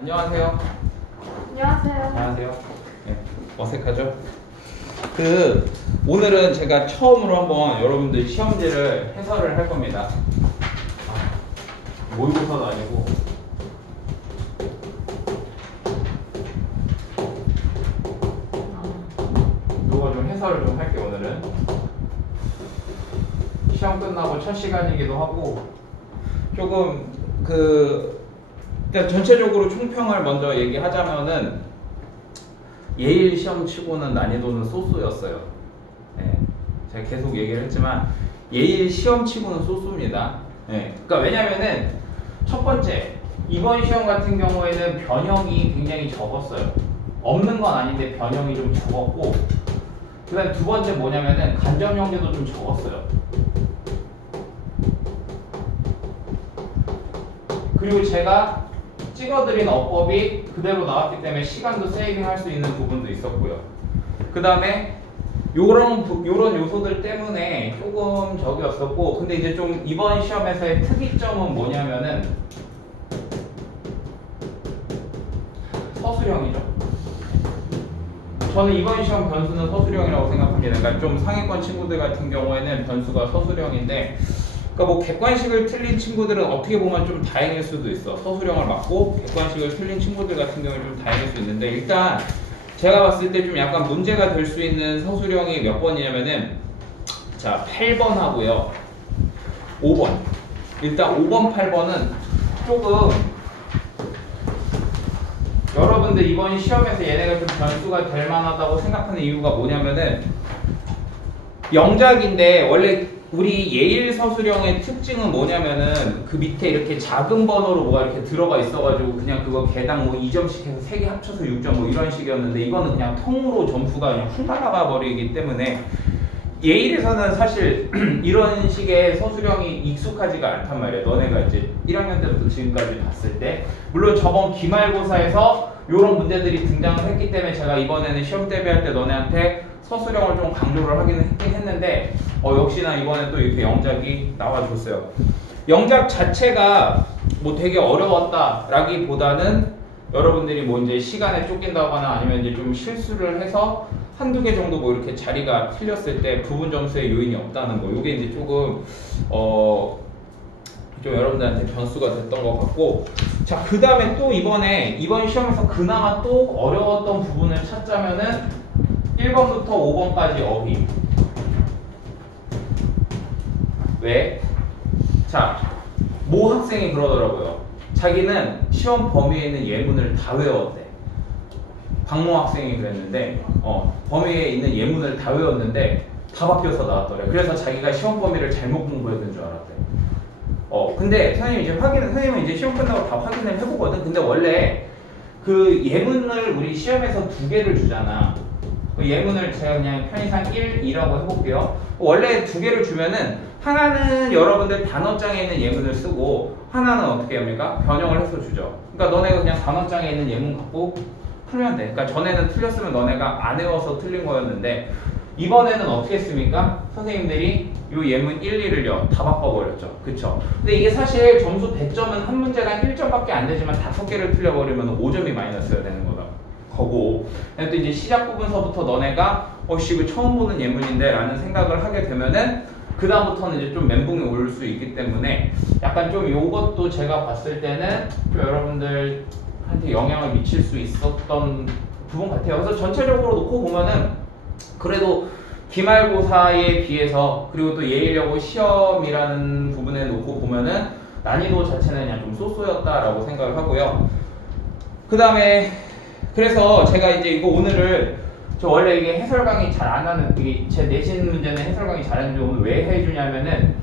안녕하세요. 안녕하세요. 안녕하세요. 네, 어색하죠? 오늘은 제가 처음으로 한번 여러분들 시험지를 해설을 할 겁니다. 모의고사도 아니고. 이거 좀 해설을 좀 할게요, 오늘은. 시험 끝나고 첫 시간이기도 하고, 조금 일단 전체적으로 총평을 먼저 얘기하자면은 예일 시험 치고는 난이도는 쏘쏘였어요. 네, 제가 계속 얘기를 했지만 예일 시험 치고는 쏘쏘입니다. 네, 그러니까 왜냐면은 첫 번째 이번 시험 같은 경우에는 변형이 굉장히 적었어요. 없는 건 아닌데 변형이 좀 적었고, 그다음 두 번째 뭐냐면은 간접 영재도 좀 적었어요. 그리고 제가 찍어드린 어법이 그대로 나왔기 때문에 시간도 세이빙할 수 있는 부분도 있었고요. 그 다음에 요런 요소들 때문에 조금 적이었었고, 근데 이제 좀 이번 시험에서의 특이점은 뭐냐면은 서술형이죠. 저는 이번 시험 변수는 서술형이라고 생각합니다. 그러니까 좀 상위권 친구들 같은 경우에는 변수가 서술형인데, 그러니까 뭐 객관식을 틀린 친구들은 어떻게 보면 좀 다행일 수도 있어. 서술형을 맞고 객관식을 틀린 친구들 같은 경우는 좀 다행일 수 있는데, 일단 제가 봤을 때 좀 약간 문제가 될 수 있는 서술형이 몇 번이냐면은, 자 8번 하고요 5번. 일단 5번 8번은 조금 여러분들 이번 시험에서 얘네가 좀 변수가 될 만하다고 생각하는 이유가 뭐냐면은, 영작인데 원래 우리 예일 서술형의 특징은 뭐냐면은 그 밑에 이렇게 작은 번호로 뭐가 이렇게 들어가 있어가지고 그냥 그거 개당 뭐 2점씩 해서 3개 합쳐서 6점 뭐 이런 식이었는데, 이거는 그냥 통으로 점수가 그냥 훅 날아가 버리기 때문에 예일에서는 사실 이런 식의 서술형이 익숙하지가 않단 말이에요. 너네가 이제 1학년 때부터 지금까지 봤을 때. 물론 저번 기말고사에서 이런 문제들이 등장을 했기 때문에 제가 이번에는 시험 대비할 때 너네한테 서술형을 좀 강조를 하긴 했는데, 역시나 이번에 또 이렇게 영작이 나와줬어요. 영작 자체가 뭐 되게 어려웠다라기보다는 여러분들이 뭐 이제 시간에 쫓긴다거나 아니면 이제 좀 실수를 해서 한두 개 정도 뭐 이렇게 자리가 틀렸을 때 부분 점수의 요인이 없다는 거, 요게 이제 조금 좀 여러분들한테 변수가 됐던 것 같고, 자 그 다음에 또 이번 시험에서 그나마 또 어려웠던 부분을 찾자면은 1번부터 5번까지 어휘. 왜? 자, 모 학생이 그러더라고요. 자기는 시험 범위에 있는 예문을 다 외웠대. 박모 학생이 그랬는데, 범위에 있는 예문을 다 외웠는데 다 바뀌어서 나왔더래. 그래서 자기가 시험 범위를 잘못 공부했던 줄 알았대. 근데 선생님은 이제 시험 끝나고 다 확인을 해보거든. 근데 원래 그 예문을 우리 시험에서 두 개를 주잖아. 그 예문을 제가 그냥 편의상 1, 2라고 해볼게요. 원래 두 개를 주면은 하나는 여러분들 단어장에 있는 예문을 쓰고 하나는 어떻게 합니까? 변형을 해서 주죠. 그러니까 너네가 그냥 단어장에 있는 예문 갖고 풀면 돼. 그러니까 전에는 틀렸으면 너네가 안 외워서 틀린 거였는데, 이번에는 어떻게 했습니까? 선생님들이 이 예문 1, 2를요 다 바꿔버렸죠. 그쵸? 근데 이게 사실 점수 100점은 한 문제당 1점밖에 안 되지만 5개를 틀려버리면 5점이 마이너스가 되는 거고, 또 이제 시작 부분서부터 너네가 이거 처음 보는 예문인데 라는 생각을 하게 되면은 그 다음부터는 이제 좀 멘붕이 올 수 있기 때문에 약간 좀 요것도 제가 봤을 때는 좀 여러분들한테 영향을 미칠 수 있었던 부분 같아요. 그래서 전체적으로 놓고 보면은 그래도 기말고사에 비해서, 그리고 또 예일여고 시험이라는 부분에 놓고 보면은 난이도 자체는 그냥 좀 쏘쏘였다라고 생각을 하고요. 그 다음에 그래서 제가 이제 이거 오늘을, 저 원래 이게 해설 강의 잘 안 하는, 제 내신 문제는 해설 강의 잘하는데 오늘 왜 해주냐면은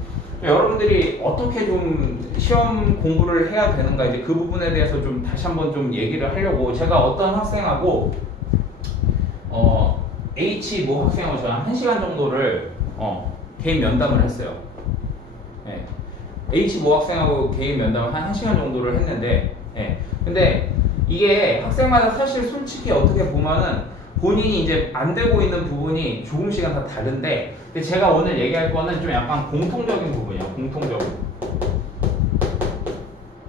여러분들이 어떻게 좀 시험 공부를 해야 되는가, 이제 그 부분에 대해서 좀 다시 한번 좀 얘기를 하려고, 제가 어떤 학생하고 H 모 학생하고 저랑 1시간 정도를 개인 면담을 했어요. 네. H 모 학생하고 개인 면담을 한 1시간 정도를 했는데, 근데 이게 학생마다 사실 솔직히 어떻게 보면은 본인이 이제 안 되고 있는 부분이 조금씩은 다 다른데, 근데 제가 오늘 얘기할 거는 좀 약간 공통적인 부분이에요. 공통적인.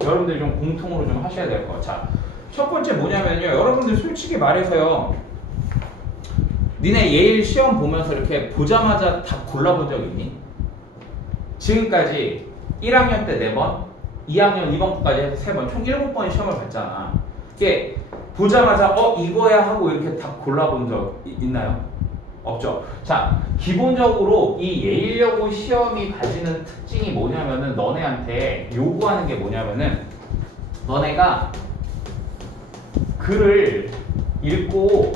여러분들이 좀 공통으로 좀 하셔야 될 것 같아요. 첫 번째 뭐냐면요. 여러분들 솔직히 말해서요. 니네 예일 시험 보면서 이렇게 보자마자 답 골라본 적 있니? 지금까지 1학년 때 4번, 2학년 2번까지 해서 3번, 총 7번 시험을 봤잖아. 이게 보자마자 이거야 하고 이렇게 답 골라본 적 있나요? 없죠. 자, 기본적으로 이 예일여고 시험이 가지는 특징이 뭐냐면은 너네한테 요구하는 게 뭐냐면은 너네가 글을 읽고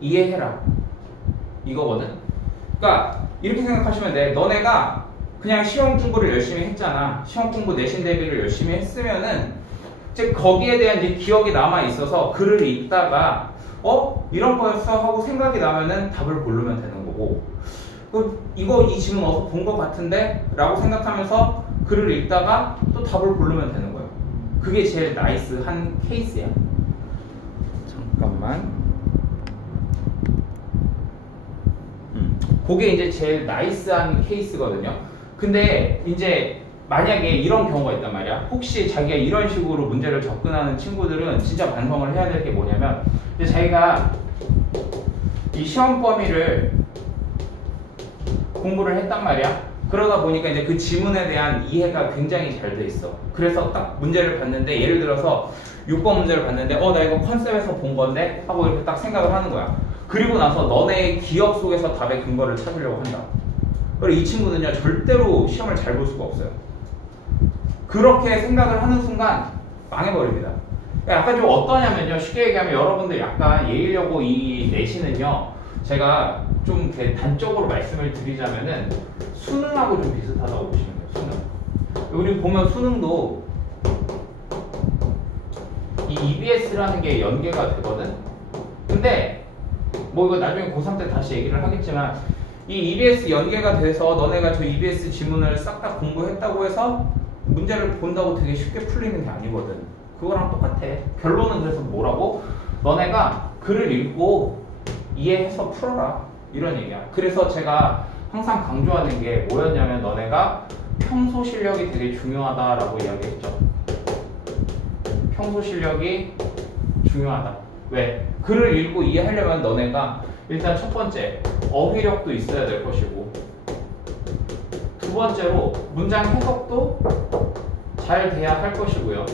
이해해라 이거거든. 그러니까 이렇게 생각하시면 돼. 너네가 그냥 시험 공부를 열심히 했잖아. 시험 공부 내신 대비를 열심히 했으면은 이제 거기에 대한 이제 기억이 남아 있어서 글을 읽다가 이런 거였어 하고 생각이 나면은 답을 고르면 되는 거고, 이거 이 지문 어디서 본 것 같은데 라고 생각하면서 글을 읽다가 또 답을 고르면 되는 거예요. 그게 제일 나이스한 케이스야. 잠깐만. 그게 이제 제일 나이스한 케이스거든요. 근데 이제 만약에 이런 경우가 있단 말이야. 혹시 자기가 이런 식으로 문제를 접근하는 친구들은 진짜 반성을 해야 될 게 뭐냐면, 이제 자기가 이 시험 범위를 공부를 했단 말이야. 그러다 보니까 이제 그 지문에 대한 이해가 굉장히 잘 돼 있어. 그래서 딱 문제를 봤는데, 예를 들어서 6번 문제를 봤는데 나 이거 컨셉에서 본 건데 하고 이렇게 딱 생각을 하는 거야. 그리고 나서 너네의 기억 속에서 답의 근거를 찾으려고 한다. 그리고 이 친구는요 절대로 시험을 잘 볼 수가 없어요. 그렇게 생각을 하는 순간 망해버립니다. 약간 좀 어떠냐면요, 쉽게 얘기하면 여러분들 약간 예일여고 이 내신은요, 제가 좀 이렇게 단적으로 말씀을 드리자면은 수능하고 좀 비슷하다고 보시면 돼요. 수능. 우리 보면 수능도 이 EBS라는 게 연계가 되거든. 근데 뭐 이거 나중에 고3 때 다시 얘기를 하겠지만, 이 EBS 연계가 돼서 너네가 저 EBS 지문을 싹 다 공부했다고 해서 문제를 본다고 되게 쉽게 풀리는 게 아니거든. 그거랑 똑같아. 결론은 그래서 뭐라고? 너네가 글을 읽고 이해해서 풀어라, 이런 얘기야. 그래서 제가 항상 강조하는 게 뭐였냐면, 너네가 평소 실력이 되게 중요하다라고 이야기했죠. 평소 실력이 중요하다. 왜? 글을 읽고 이해하려면 너네가 일단 첫 번째 어휘력도 있어야 될 것이고, 두 번째로 문장 해석도 잘 돼야 할 것이고요.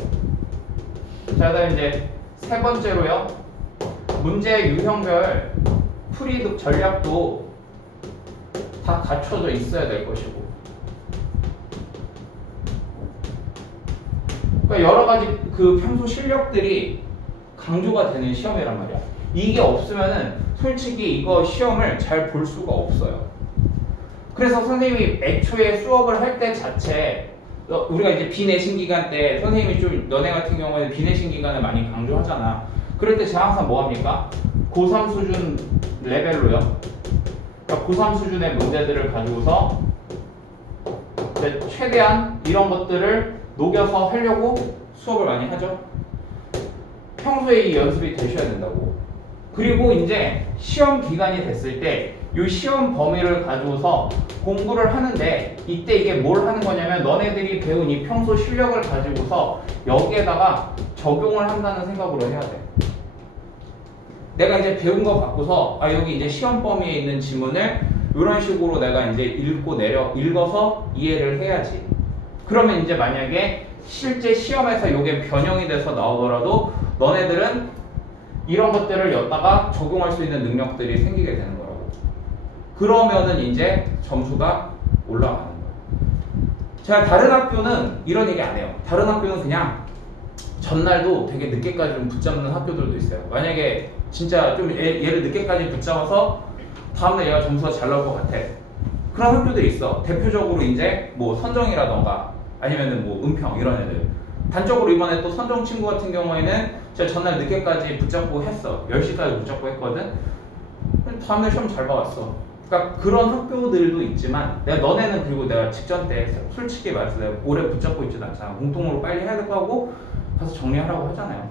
자, 그다음에 이제 세 번째로요, 문제 유형별 풀이 전략도 다 갖춰져 있어야 될 것이고, 그러니까 여러 가지 그 평소 실력들이 강조가 되는 시험이란 말이야. 이게 없으면은 솔직히 이거 시험을 잘 볼 수가 없어요. 그래서 선생님이 애초에 수업을 할 때 자체, 우리가 이제 비내신 기간 때 선생님이 좀 너네 같은 경우에는 비내신 기간을 많이 강조하잖아. 그럴 때 제가 항상 뭐 합니까? 고3 수준 레벨로요. 그러니까 고3 수준의 문제들을 가지고서 최대한 이런 것들을 녹여서 하려고 수업을 많이 하죠. 평소에 이 연습이 되셔야 된다고. 그리고 이제 시험 기간이 됐을 때 이 시험 범위를 가지고서 공부를 하는데, 이때 이게 뭘 하는 거냐면 너네들이 배운 이 평소 실력을 가지고서 여기에다가 적용을 한다는 생각으로 해야 돼. 내가 이제 배운 거 갖고서 여기 이제 시험 범위에 있는 지문을 이런 식으로 내가 이제 읽어서 이해를 해야지. 그러면 이제 만약에 실제 시험에서 이게 변형이 돼서 나오더라도 너네들은 이런 것들을 엿다가 적용할 수 있는 능력들이 생기게 되는 거라고. 그러면은 이제 점수가 올라가는 거예요. 제가 다른 학교는 이런 얘기 안 해요. 다른 학교는 그냥 전날도 되게 늦게까지 좀 붙잡는 학교들도 있어요. 만약에 진짜 좀 얘를 늦게까지 붙잡아서 다음날 얘가 점수가 잘 나올 것 같아. 그런 학교들이 있어. 대표적으로 이제 뭐 선정이라던가 아니면은 뭐 은평 이런 애들. 단적으로 이번에 또 선정 친구 같은 경우에는 제가 전날 늦게까지 붙잡고 했어. 10시까지 붙잡고 했거든. 다음날 시험 잘 봐왔어. 그러니까 그런 학교들도 있지만, 너네는 그리고 내가 직전 때 솔직히 말해서 내가 오래 붙잡고 있지도 않잖아. 공통으로 빨리 해야 될 거고 가서 정리하라고 하잖아요.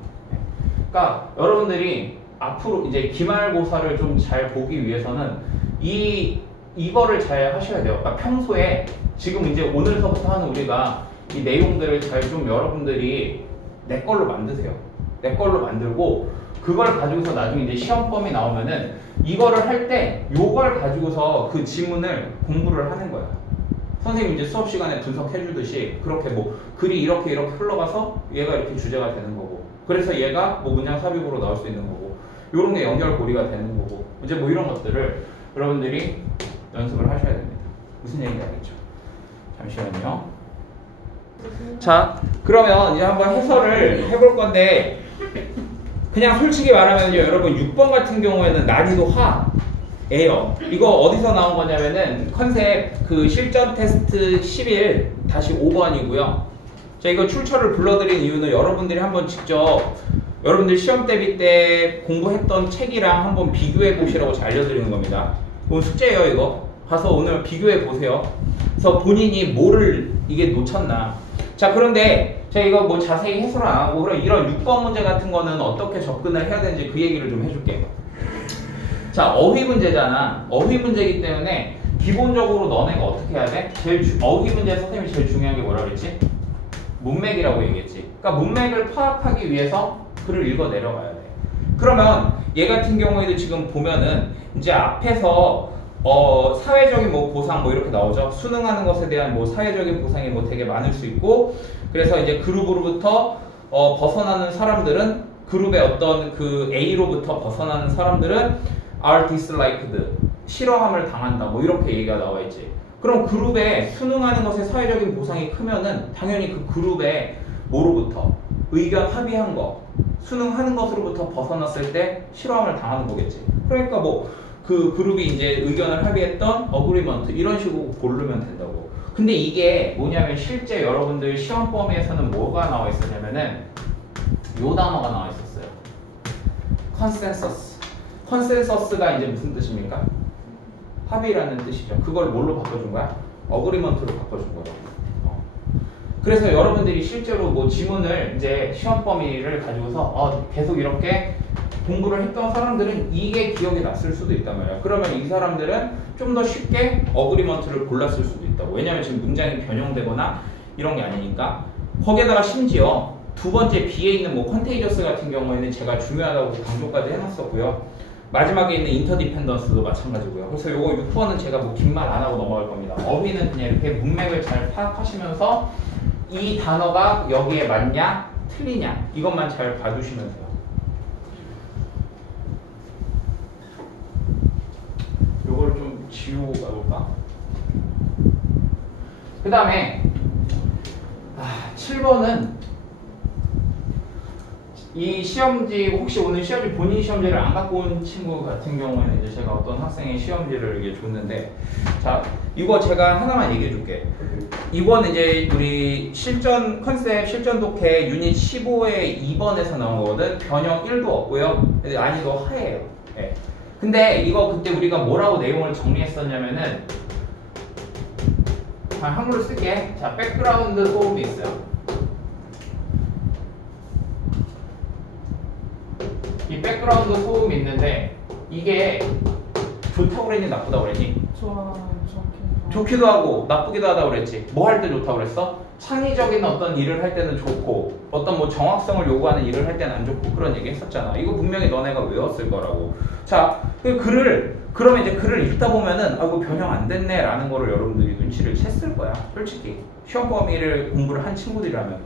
그러니까 여러분들이 앞으로 이제 기말고사를 좀 잘 보기 위해서는 이 이거를 잘 하셔야 돼요. 그러니까 평소에 지금 이제 오늘서부터 하는 우리가 이 내용들을 잘 좀 여러분들이 내 걸로 만드세요. 내 걸로 만들고 그걸 가지고서 나중에 이제 시험범위 나오면은 이거를 할 때 요걸 가지고서 그 지문을 공부를 하는 거야. 선생님 이제 수업 시간에 분석해 주듯이 그렇게 뭐 글이 이렇게 흘러가서 얘가 이렇게 주제가 되는 거고, 그래서 얘가 뭐 문장 삽입으로 나올 수 있는 거고, 요런 게 연결고리가 되는 거고, 이제 뭐 이런 것들을 여러분들이 연습을 하셔야 됩니다. 무슨 얘기인지 알겠죠? 잠시만요. 자, 그러면 이제 한번 해설을 해볼 건데, 그냥 솔직히 말하면요, 여러분 6번 같은 경우에는 난이도 하예요. 이거 어디서 나온 거냐면은 컨셉 그 실전 테스트 11-5번이고요. 자, 이거 출처를 불러드린 이유는 여러분들이 한번 직접 여러분들 시험 대비 때 공부했던 책이랑 한번 비교해 보시라고 잘 알려드리는 겁니다. 오늘 숙제예요. 이거 가서 오늘 비교해 보세요. 그래서 본인이 뭐를 이게 놓쳤나. 자, 그런데 제가 이거 뭐 자세히 해설을 안 하고, 그럼 이런 6번 문제 같은 거는 어떻게 접근을 해야 되는지 그 얘기를 좀 해줄게요. 자, 어휘 문제잖아. 어휘 문제이기 때문에 기본적으로 너네가 어떻게 해야 돼? 어휘 문제에서 선생님이 제일 중요한 게 뭐라 그랬지? 문맥이라고 얘기했지. 그러니까 문맥을 파악하기 위해서 글을 읽어 내려가야 돼. 그러면 얘 같은 경우에도 지금 보면은 이제 앞에서 사회적인 뭐 보상 뭐 이렇게 나오죠. 수능하는 것에 대한 뭐 사회적인 보상이 뭐 되게 많을 수 있고, 그래서 이제 그룹으로부터 벗어나는 사람들은, 그룹의 어떤 그 A로부터 벗어나는 사람들은 are disliked, 싫어함을 당한다, 뭐 이렇게 얘기가 나와 있지. 그럼 그룹에 수능하는 것에 사회적인 보상이 크면은 당연히 그 그룹에 뭐로부터 의견 합의한 거, 수능하는 것으로부터 벗어났을 때 싫어함을 당하는 거겠지. 그러니까 뭐 그 그룹이 이제 의견을 합의했던 어그리먼트 이런 식으로 고르면 된다고. 근데 이게 뭐냐면 실제 여러분들 시험 범위에서는 뭐가 나와 있었냐면은 요 단어가 나와 있었어요. 컨센서스. 컨센서스가 이제 무슨 뜻입니까? 합의라는 뜻이죠. 그걸 뭘로 바꿔준 거야? 어그리먼트로 바꿔준 거죠. 그래서 여러분들이 실제로 뭐 지문을 이제 시험 범위를 가지고서 계속 이렇게 공부를 했던 사람들은 이게 기억이 났을 수도 있단 말이야. 그러면 이 사람들은 좀 더 쉽게 어그리먼트를 골랐을 수도 있다고. 왜냐면 지금 문장이 변형되거나 이런 게 아니니까. 거기에다가 심지어 두 번째 B에 있는 뭐 컨테이저스 같은 경우에는 제가 중요하다고 강조까지 해놨었고요. 마지막에 있는 인터디펜던스도 마찬가지고요. 그래서 요거 6번은 제가 뭐 긴 말 안 하고 넘어갈 겁니다. 어휘는 그냥 이렇게 문맥을 잘 파악하시면서 이 단어가 여기에 맞냐 틀리냐 이것만 잘 봐두시면 돼요. 요거를 좀 지우고 가볼까? 그 다음에 7번은 이 시험지, 혹시 오늘 시험지 본인 시험지를 안 갖고 온 친구 같은 경우에는 이제 제가 어떤 학생의 시험지를 이게 줬는데, 자, 이거 제가 하나만 얘기해 줄게. 이번 이제 우리 실전 컨셉 실전 독해 유닛 15의 2번에서 나온 거거든. 변형 1도 없고요. 난이도 하예요. 네. 근데 이거 그때 우리가 뭐라고 내용을 정리했었냐면은, 한글로 쓸게. 자, 백그라운드 소음이 있어요. 이 백그라운드 소음이 있는데 이게 좋다고 그랬니 나쁘다고 그랬니? 좋기도 하고 나쁘기도 하다고 그랬지. 뭐 할 때 좋다고 그랬어? 창의적인 어떤 일을 할 때는 좋고 어떤 뭐 정확성을 요구하는 일을 할 때는 안 좋고 그런 얘기 했었잖아. 이거 분명히 너네가 외웠을 거라고. 자, 그러면 이제 글을 읽다 보면은 이거 변형 안 됐네 라는 거를 여러분들이 눈치를 챘을 거야. 솔직히 시험 범위를 공부를 한 친구들이라면.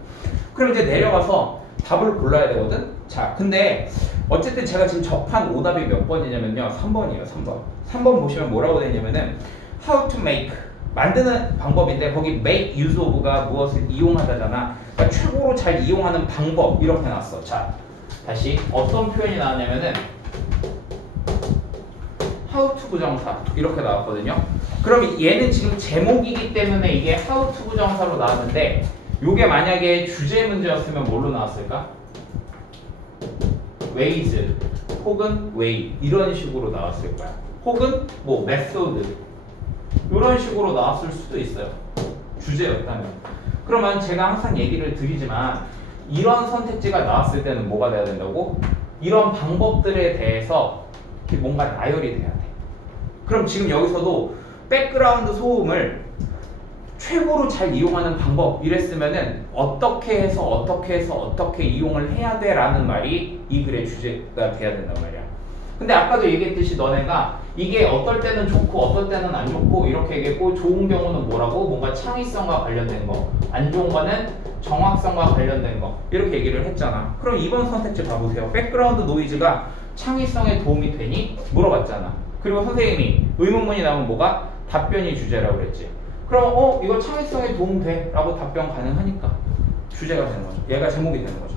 그럼 이제 내려가서 답을 골라야 되거든. 자, 근데 어쨌든 제가 지금 접한 오답이 몇 번이냐면요. 3번이에요. 3번 보시면 뭐라고 되어 있냐면은 how to make, 만드는 방법인데 거기 make use of가 무엇을 이용하다잖아. 그러니까 최고로 잘 이용하는 방법 이렇게 나왔어. 자, 다시 어떤 표현이 나왔냐면은 how to 부정사 이렇게 나왔거든요. 그럼 얘는 지금 제목이기 때문에 이게 how to 부정사로 나왔는데, 요게 만약에 주제 문제였으면 뭘로 나왔을까? ways 혹은 way 이런 식으로 나왔을 거야. 혹은 뭐 method 이런 식으로 나왔을 수도 있어요. 주제였다면. 그러면 제가 항상 얘기를 드리지만 이런 선택지가 나왔을 때는 뭐가 돼야 된다고? 이런 방법들에 대해서 뭔가 나열이 돼야 돼. 그럼 지금 여기서도 백그라운드 소음을 최고로 잘 이용하는 방법 이랬으면은 어떻게 해서 어떻게 이용을 해야 돼 라는 말이 이 글의 주제가 돼야 된단 말이야. 근데 아까도 얘기했듯이 너네가 이게 어떨 때는 좋고 어떨 때는 안 좋고 이렇게 얘기했고, 좋은 경우는 뭐라고? 뭔가 창의성과 관련된 거, 안 좋은 거는 정확성과 관련된 거, 이렇게 얘기를 했잖아. 그럼 이번 선택지 봐보세요. 백그라운드 노이즈가 창의성에 도움이 되니? 물어봤잖아. 그리고 선생님이 의문문이 나오면 뭐가? 답변이 주제라고 그랬지. 그럼 이거 창의성에 도움돼? 라고 답변 가능하니까 주제가 되는 거죠. 얘가 제목이 되는 거죠.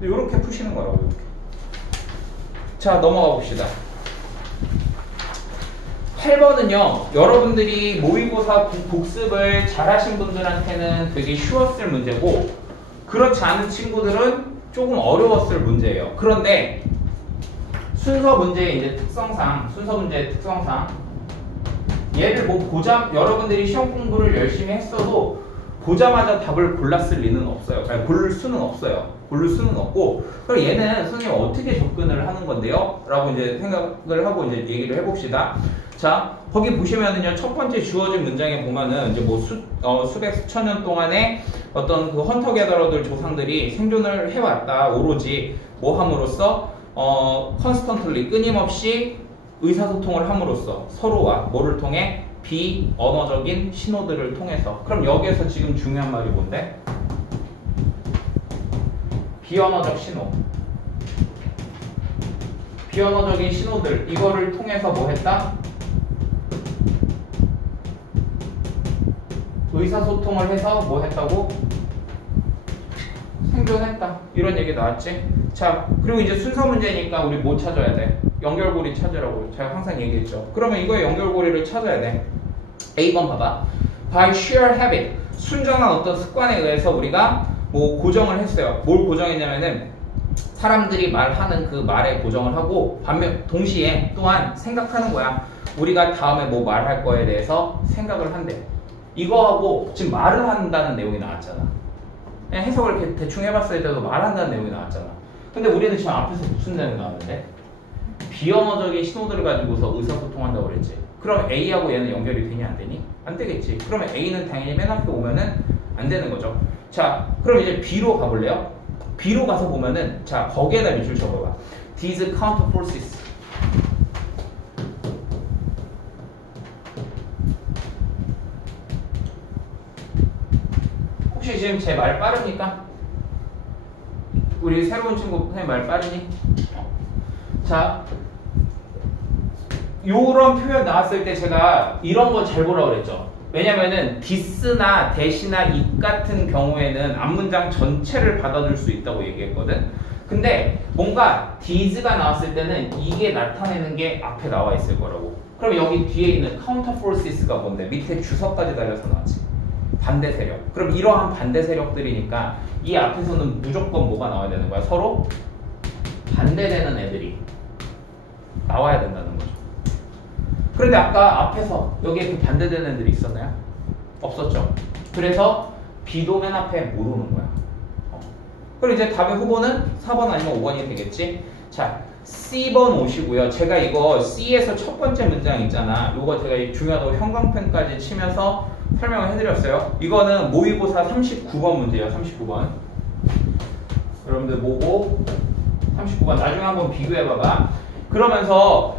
이렇게 푸시는 거라고. 이렇게. 자, 넘어가 봅시다. 8번은요, 여러분들이 모의고사 복습을 잘하신 분들한테는 되게 쉬웠을 문제고, 그렇지 않은 친구들은 조금 어려웠을 문제예요. 그런데 순서 문제의 이제 특성상, 얘를 여러분들이 시험 공부를 열심히 했어도 보자마자 답을 골랐을 리는 없어요. 아니, 고를 수는 없고, 그럼 얘는 선생님 어떻게 접근을 하는 건데요? 라고 이제 생각을 하고 이제 얘기를 해봅시다. 자, 거기 보시면은요, 첫 번째 주어진 문장에 보면은 이제 뭐 수백 수천 년 동안에 어떤 그 헌터 게더러들 조상들이 생존을 해왔다. 오로지 뭐 함으로써 constantly 끊임없이 의사소통을 함으로써 서로와 뭐를 통해? 비언어적인 신호들을 통해서. 그럼 여기에서 지금 중요한 말이 뭔데? 비언어적 신호. 비언어적인 신호들, 이거를 통해서 뭐 했다? 의사소통을 해서 뭐 했다고? 생존했다. 이런 얘기 나왔지? 자, 그리고 이제 순서 문제니까 우리 뭐 찾아야 돼? 연결고리 찾으라고 제가 항상 얘기했죠. 그러면 이거의 연결고리를 찾아야 돼. A번 봐봐. By sheer habit, 순전한 어떤 습관에 의해서 우리가 뭐 고정을 했어요. 뭘 고정했냐면은 사람들이 말하는 그 말에 고정을 하고, 반면 동시에 또한 생각하는 거야. 우리가 다음에 뭐 말할 거에 대해서 생각을 한대. 이거하고 지금 말을 한다는 내용이 나왔잖아. 그냥 해석을 이렇게 대충 해봤을 때도 말한다는 내용이 나왔잖아. 근데 우리는 지금 앞에서 무슨 내용이 나왔는데? 비언어적인 신호들을 가지고서 의사소통한다고 그랬지. 그럼 A하고 얘는 연결이 되니 안 되니? 안 되겠지. 그러면 A는 당연히 맨 앞에 오면은 안 되는 거죠. 자, 그럼 이제 B로 가볼래요? B로 가서 보면은, 자, 거기에다 밑줄 적어봐. These counter forces. 혹시 지금 제 말 빠릅니까? 우리 새로운 친구 선생님 말 빠르니? 자, 요런 표현 나왔을 때 제가 이런 거 잘 보라고 그랬죠. 왜냐면은 this나 that이나 it 같은 경우에는 앞문장 전체를 받아줄 수 있다고 얘기했거든. 근데 뭔가 these가 나왔을 때는 이게 나타내는 게 앞에 나와 있을 거라고. 그럼 여기 뒤에 있는 counter forces가 뭔데? 밑에 주석까지 달려서 나왔지. 반대 세력. 그럼 이러한 반대 세력들이니까 이 앞에서는 무조건 뭐가 나와야 되는 거야? 서로 반대되는 애들이 나와야 된다는 거죠. 그런데 아까 앞에서 여기에 그 반대되는 애들이 있었나요? 없었죠. 그래서 B도 맨 앞에 못 오는 거야. 그럼 이제 답의 후보는 4번 아니면 5번이 되겠지. 자, C번 오시고요. 제가 이거 C에서 첫 번째 문장 있잖아. 이거 제가 중요하다고 형광펜까지 치면서 설명을 해드렸어요. 이거는 모의고사 39번 문제예요. 39번. 여러분들 뭐고? 39번 나중에 한번 비교해봐봐. 그러면서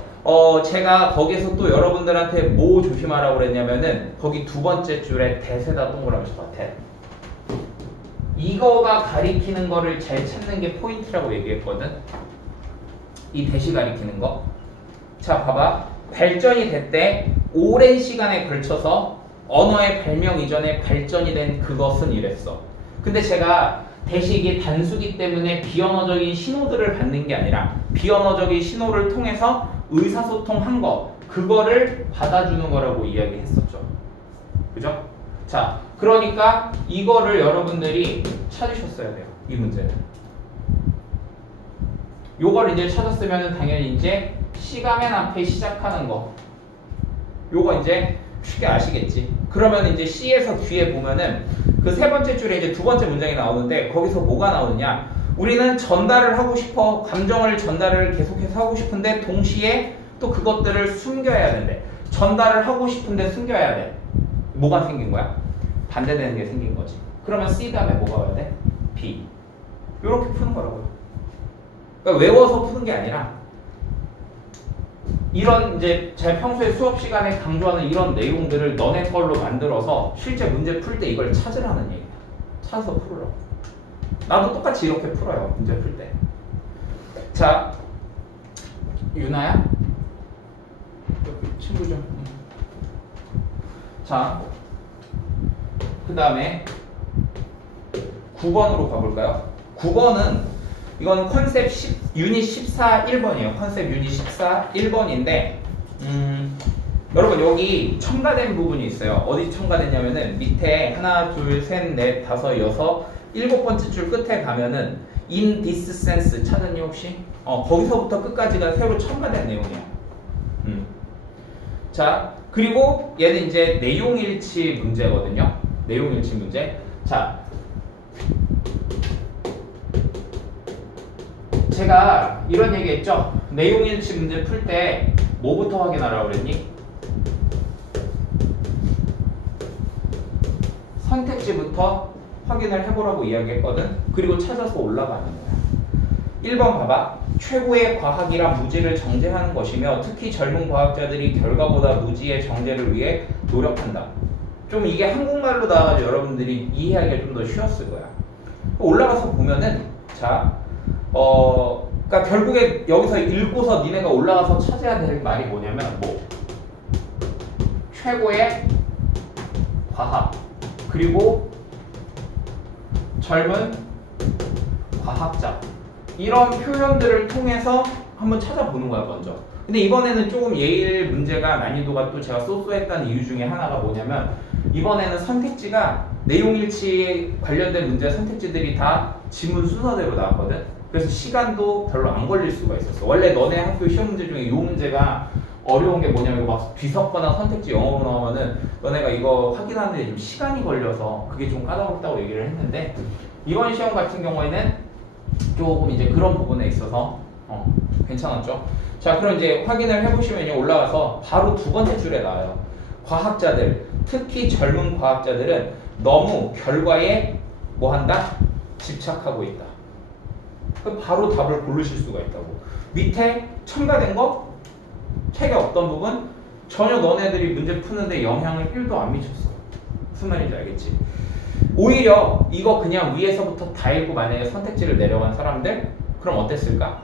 제가 거기서 또 여러분들한테 뭐 조심하라고 그랬냐면은 거기 두 번째 줄에 that에다 동그라미 쳐봐. that. 이거가 가리키는 거를 잘 찾는 게 포인트라고 얘기했거든. 이 that이 가리키는 거. 자, 봐봐. 발전이 됐대. 오랜 시간에 걸쳐서 언어의 발명 이전에 발전이 된 그것은 이랬어. 근데 제가 that이 이게 단수기 때문에 비언어적인 신호들을 받는 게 아니라 비언어적인 신호를 통해서 의사소통한 거, 그거를 받아주는 거라고 이야기했었죠. 그죠? 자, 그러니까 이거를 여러분들이 찾으셨어야 돼요. 이 문제는. 요걸 이제 찾았으면 당연히 이제 C가 맨 앞에 시작하는 거, 요거 이제 쉽게 아시겠지. 그러면 이제 C에서 뒤에 보면은 그 세 번째 줄에 이제 두 번째 문장이 나오는데 거기서 뭐가 나오느냐? 우리는 전달을 하고 싶어. 감정을 전달을 계속해서 하고 싶은데 동시에 또 그것들을 숨겨야 된대. 전달을 하고 싶은데 숨겨야 돼. 뭐가 생긴 거야? 반대되는 게 생긴 거지. 그러면 C 다음에 뭐가 와야 돼? B. 이렇게 푸는 거라고요. 그러니까 외워서 푸는 게 아니라 이런 이제 제 평소에 수업 시간에 강조하는 이런 내용들을 너네 걸로 만들어서 실제 문제 풀 때 이걸 찾으라는 얘기야. 찾아서 풀으라고. 나도 똑같이 이렇게 풀어요. 문제 풀 때. 자, 유나야? 친구 좀. 자, 그 다음에 9번으로 가볼까요? 9번은 이건 컨셉 유닛 14 1번이에요. 컨셉 유닛 14 1번인데 여러분 여기 첨가된 부분이 있어요. 어디 첨가됐냐면은 밑에 하나, 둘, 셋, 넷, 다섯, 여섯, 일곱 번째 줄 끝에 가면은 in this sense 찾았니 혹시? 거기서부터 끝까지가 새로 첨가된 내용이야. 자, 그리고 얘는 이제 내용일치 문제거든요. 내용일치 문제. 자, 제가 이런 얘기 했죠. 내용일치 문제 풀 때 뭐부터 확인하라고 그랬니? 선택지부터 확인을 해보라고 이야기했거든. 그리고 찾아서 올라가는 거야. 1번 봐봐. 최고의 과학이란 무지를 정제하는 것이며 특히 젊은 과학자들이 결과보다 무지의 정제를 위해 노력한다. 좀 이게 한국말로 나와가지고 여러분들이 이해하기가 좀 더 쉬웠을 거야. 올라가서 보면은 자, 그러니까 결국에 여기서 읽고서 니네가 올라가서 찾아야 될 말이 뭐냐면 뭐 최고의 과학 그리고 젊은 과학자 이런 표현들을 통해서 한번 찾아보는 거야 먼저. 근데 이번에는 조금 예일 문제가 난이도가 또 제가 쏘쏘했다는 이유 중에 하나가 뭐냐면 이번에는 선택지가 내용일치에 관련된 문제 선택지들이 다 지문 순서대로 나왔거든. 그래서 시간도 별로 안 걸릴 수가 있었어. 원래 너네 학교 시험 문제 중에 이 문제가 어려운 게 뭐냐면 막 뒤섞거나 선택지 영어로 나오면은 너네가 이거 확인하는데 좀 시간이 걸려서 그게 좀 까다롭다고 얘기를 했는데 이번 시험 같은 경우에는 조금 이제 그런 부분에 있어서 괜찮았죠. 자, 그럼 이제 확인을 해보시면요 올라가서 바로 두 번째 줄에 나와요. 과학자들, 특히 젊은 과학자들은 너무 결과에 뭐 한다? 집착하고 있다. 그럼 바로 답을 고르실 수가 있다고. 밑에 첨가된 거 책에 없던 부분 전혀 너네들이 문제 푸는데 영향을 1도 안 미쳤어. 무슨 말인지 알겠지? 오히려 이거 그냥 위에서부터 다 읽고 만약에 선택지를 내려간 사람들 그럼 어땠을까?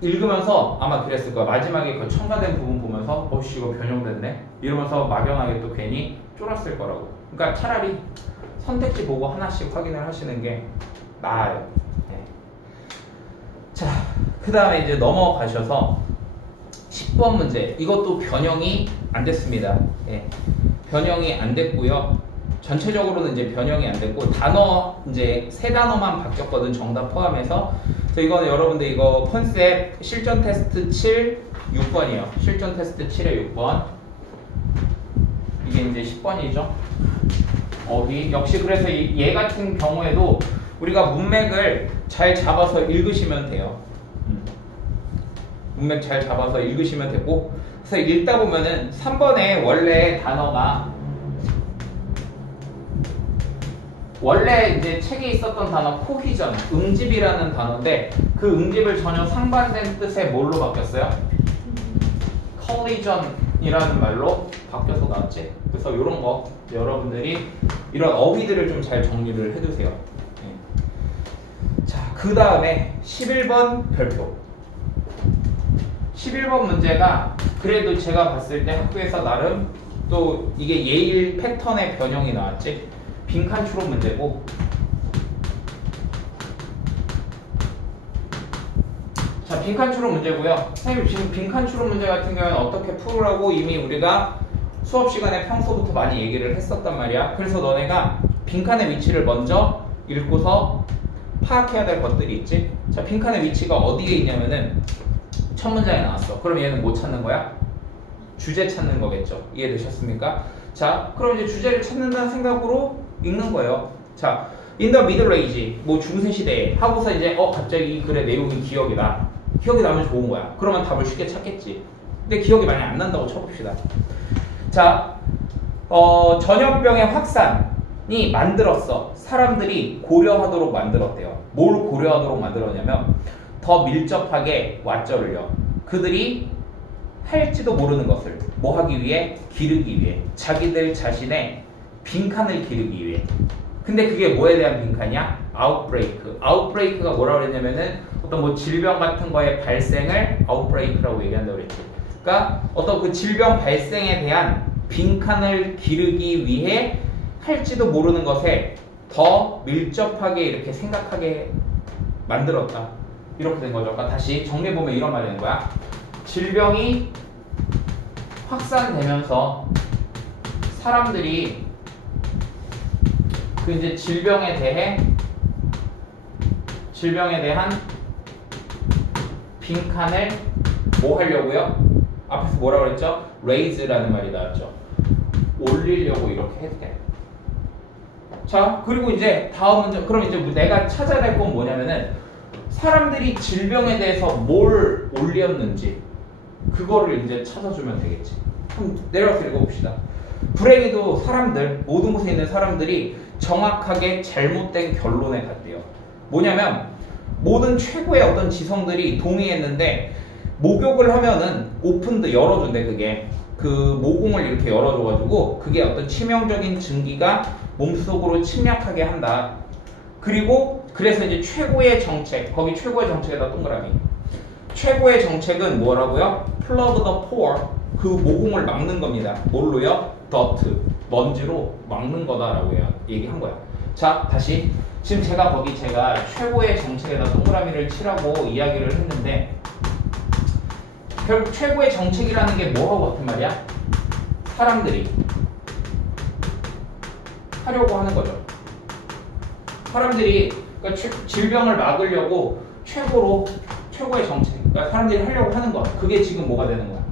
읽으면서 아마 그랬을 거야. 마지막에 그 첨가된 부분 보면서 어씨 이거 변형됐네 이러면서 막연하게 또 괜히 쫄았을 거라고. 그러니까 차라리 선택지 보고 하나씩 확인을 하시는 게 나아요. 네. 자, 그 다음에 이제 넘어가셔서 10번 문제. 이것도 변형이 안 됐습니다. 예. 변형이 안 됐고요. 전체적으로는 이제 변형이 안 됐고 단어 이제 세 단어만 바뀌었거든. 정답 포함해서. 그래서 이거는 여러분들 이거 컨셉 실전 테스트 7 6번이에요. 실전 테스트 7의 6번. 이게 이제 10번이죠. 어휘. 역시 그래서 얘 같은 경우에도 우리가 문맥을 잘 잡아서 읽으시면 돼요. 문맥 잘 잡아서 읽으시면 되고 그래서 읽다 보면은 3번에 원래 단어가 원래 이제 책에 있었던 단어 코히전, 응집이라는 단어인데 그 응집을 전혀 상반된 뜻의 뭘로 바뀌었어요? 컬리전이라는 말로 바뀌어서 나왔지. 그래서 이런 거 여러분들이 이런 어휘들을 좀 잘 정리를 해두세요. 네. 자, 그 다음에 11번 별표. 11번 문제가 그래도 제가 봤을 때 학교에서 나름 또 이게 예일 패턴의 변형이 나왔지. 빈칸 추론 문제고 자, 빈칸 추론 문제고요. 선생님 지금 빈칸 추론 문제 같은 경우는 어떻게 풀으라고 이미 우리가 수업 시간에 평소부터 많이 얘기를 했었단 말이야. 그래서 너네가 빈칸의 위치를 먼저 읽고서 파악해야 될 것들이 있지. 자, 빈칸의 위치가 어디에 있냐면은 첫 문장에 나왔어. 그럼 얘는 뭐 찾는 거야? 주제 찾는 거겠죠. 이해되셨습니까? 자, 그럼 이제 주제를 찾는다는 생각으로 읽는 거예요. 자, in the middle age, 뭐 중세 시대에 하고서 이제 갑자기 이 글의 내용이 기억이 나. 기억이 나면 좋은 거야. 그러면 답을 쉽게 찾겠지. 근데 기억이 많이 안 난다고 쳐봅시다. 자, 전염병의 확산이 만들었어. 사람들이 고려하도록 만들었대요. 뭘 고려하도록 만들었냐면 더 밀접하게 왓절을요. 그들이 할지도 모르는 것을 뭐 하기 위해? 기르기 위해. 자기들 자신의 빈칸을 기르기 위해. 근데 그게 뭐에 대한 빈칸이야? 아웃브레이크. 아웃브레이크가 뭐라고 그랬냐면은 어떤 뭐 질병 같은 거의 발생을 아웃브레이크라고 얘기한다고 그랬지. 그러니까 어떤 그 질병 발생에 대한 빈칸을 기르기 위해 할지도 모르는 것에 더 밀접하게 이렇게 생각하게 만들었다. 이렇게 된 거죠. 그러니까 다시 정리해보면 이런 말이 되는 거야. 질병이 확산되면서 사람들이 그 이제 질병에 대한 빈칸을 뭐 하려고요? 앞에서 뭐라고 그랬죠? raise라는 말이 나왔죠. 올리려고 이렇게 했대. 자, 그리고 이제 다음은 그럼 이제 내가 찾아야 될 건 뭐냐면은 사람들이 질병에 대해서 뭘 올렸는지 그거를 이제 찾아주면 되겠지. 한번 내려가서 읽어봅시다. 불행히도 사람들, 모든 곳에 있는 사람들이 정확하게 잘못된 결론에 갔대요. 뭐냐면 모든 최고의 어떤 지성들이 동의했는데 목욕을 하면은 오픈드 열어준대. 그게 그 모공을 이렇게 열어줘가지고 그게 어떤 치명적인 증기가 몸속으로 침략하게 한다. 그리고 그래서 이제 최고의 정책, 거기 최고의 정책에다 동그라미. 최고의 정책은 뭐라고요? Plug the pore. 그 모공을 막는 겁니다. 뭘로요? Dirt. 먼지로 막는 거다라고 얘기한 거야. 자, 다시. 지금 제가 최고의 정책에다 동그라미를 치라고 이야기를 했는데 결국 최고의 정책이라는 게 뭐하고 같은 말이야? 사람들이 하려고 하는 거죠. 사람들이 그러니까 질병을 막으려고 최고의 정책, 그러니까 사람들이 하려고 하는 거. 그게 지금 뭐가 되는 거야?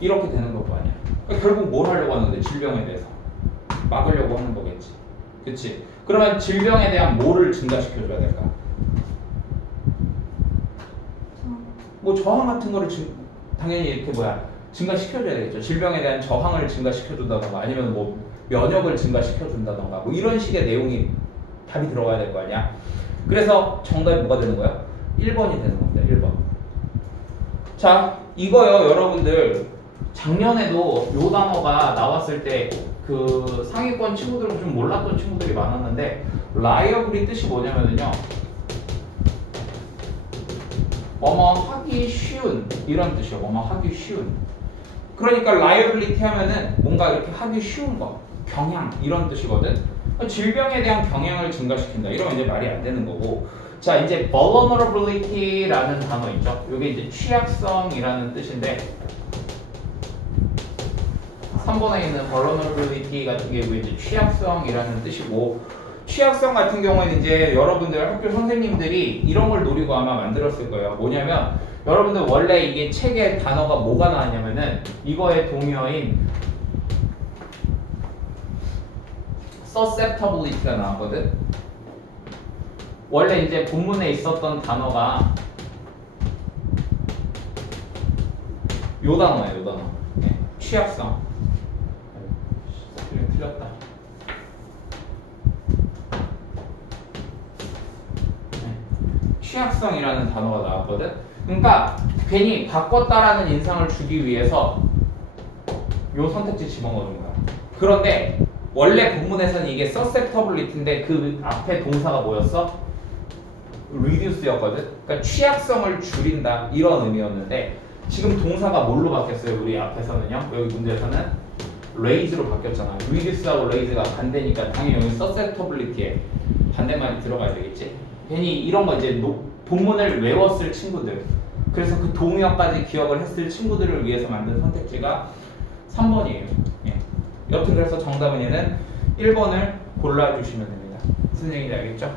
이렇게 되는 거 아니야? 그러니까 결국 뭘 하려고 하는 건데? 질병에 대해서 막으려고 하는 거겠지. 그치? 그러면 질병에 대한 뭐를 증가시켜줘야 될까? 뭐 저항 같은 거를 당연히 이렇게 증가시켜줘야 되겠죠. 질병에 대한 저항을 증가시켜준다던가 아니면 뭐 면역을 증가시켜준다던가 뭐 이런 식의 내용이 답이 들어가야 될 거 아니야. 그래서 정답이 뭐가 되는 거야? 1번이 되는 겁니다. 1번. 자, 이거요 여러분들 작년에도 요 단어가 나왔을 때 그 상위권 친구들은 좀 몰랐던 친구들이 많았는데 liable이 뜻이 뭐냐면요 뭐뭐 하기 쉬운 이런 뜻이에요. 뭐뭐 하기 쉬운. 그러니까 liability 하면은 뭔가 이렇게 하기 쉬운 거, 경향 이런 뜻이거든. 질병에 대한 경향을 증가시킨다. 이러면 이제 말이 안 되는 거고. 자, 이제 vulnerability라는 단어 있죠. 이게 이제 취약성이라는 뜻인데 3번에 있는 vulnerability 같은 게 이제 취약성이라는 뜻이고 취약성 같은 경우에는 이제 여러분들 학교 선생님들이 이런 걸 노리고 아마 만들었을 거예요. 뭐냐면 여러분들 원래 이게 책에 단어가 뭐가 나왔냐면은 이거의 동의어인 susceptibility가 나왔거든. 원래 이제 본문에 있었던 단어가 요 단어예요. 요 단어. 네, 취약성. 틀렸다. 취약성이라는 단어가 나왔거든. 그러니까 괜히 바꿨다라는 인상을 주기 위해서 요 선택지 집어넣은 거야. 그런데 원래 본문에서는 이게 susceptibility인데 그 앞에 동사가 뭐였어? reduce였거든. 그러니까 취약성을 줄인다 이런 의미였는데 지금 동사가 뭘로 바뀌었어요? 우리 앞에서는요. 여기 문제에서는 raise로 바뀌었잖아. reduce하고 raise가 반대니까 당연히 여기 susceptibility에 반대말이 들어가야 되겠지. 괜히 이런 거 이제 본문을 외웠을 친구들, 그래서 그 동의어까지 기억을 했을 친구들을 위해서 만든 선택지가 3번이에요. 예. 여튼 그래서 정답은 얘는 1번을 골라주시면 됩니다. 무슨 얘기인지 알겠죠?